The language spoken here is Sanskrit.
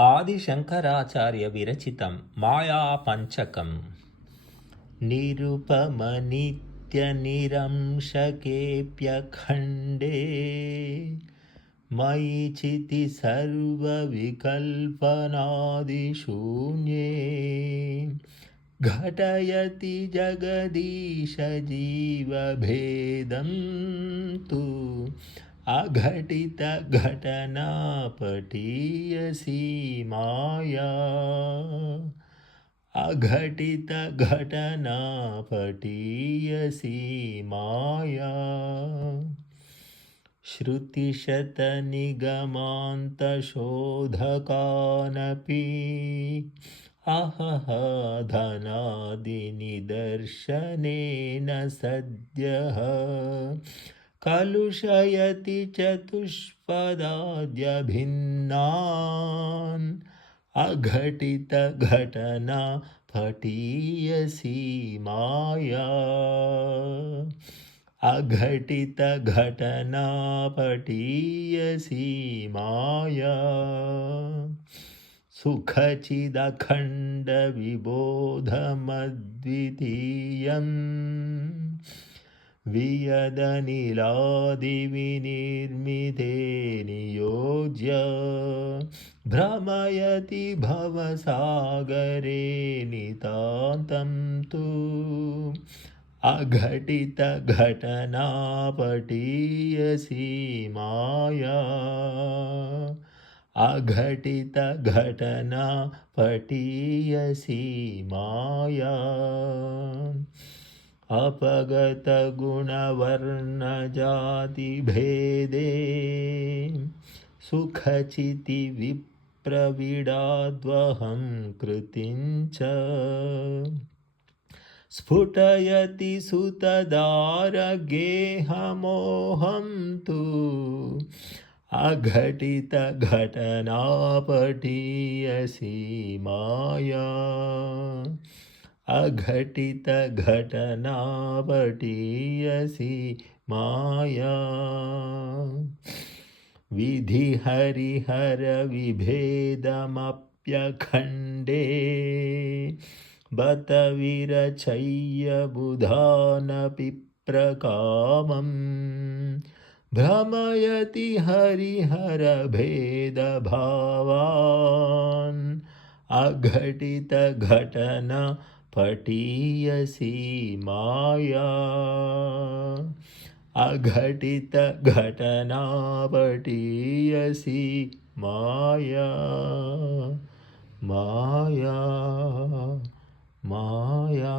आदिशङ्कराचार्यविरचितं मायापञ्चकं निरुपमनित्यनिरंशकेऽप्यखण्डे मयि चिति सर्वविकल्पनादिशून्ये घटयति जगदीशजीवभेदं तु अघटितघटना पटीयसी माया अघटितघटना पटीयसी माया श्रुतिशतनिगमान्तशोधकानपि अहह धनादिनिदर्शनेन सद्यः कलुषयति चतुष्पदाद्यभिन्नान् अघटितघटना पटीयसी माया अघटितघटना पटीयसी माया सुखचिदखण्डविबोधमद्वितीयम् वियदनिलादिविनिर्मिते नियोज्य भ्रमयति भवसागरे नितान्तं तु अघटितघटना पटीयसी माया अघटितघटना पटीयसी माया अपगतगुणवर्णजातिभेदे सुखचितिविप्रविडाद्वहं कृतिं च स्फुटयति सुतदारगेहमोहं तु अघटितघटना पटीयसी माया अघटितघटना पटीयसी माया विधिहरिहरविभेदमप्यखण्डे बत विरचय्य बुधानपि प्रकामम् भ्रमयति हरिहरभेदभावान् अघटितघटना पटीयसी माया अघटितघटना पटीयसी माया माया माया।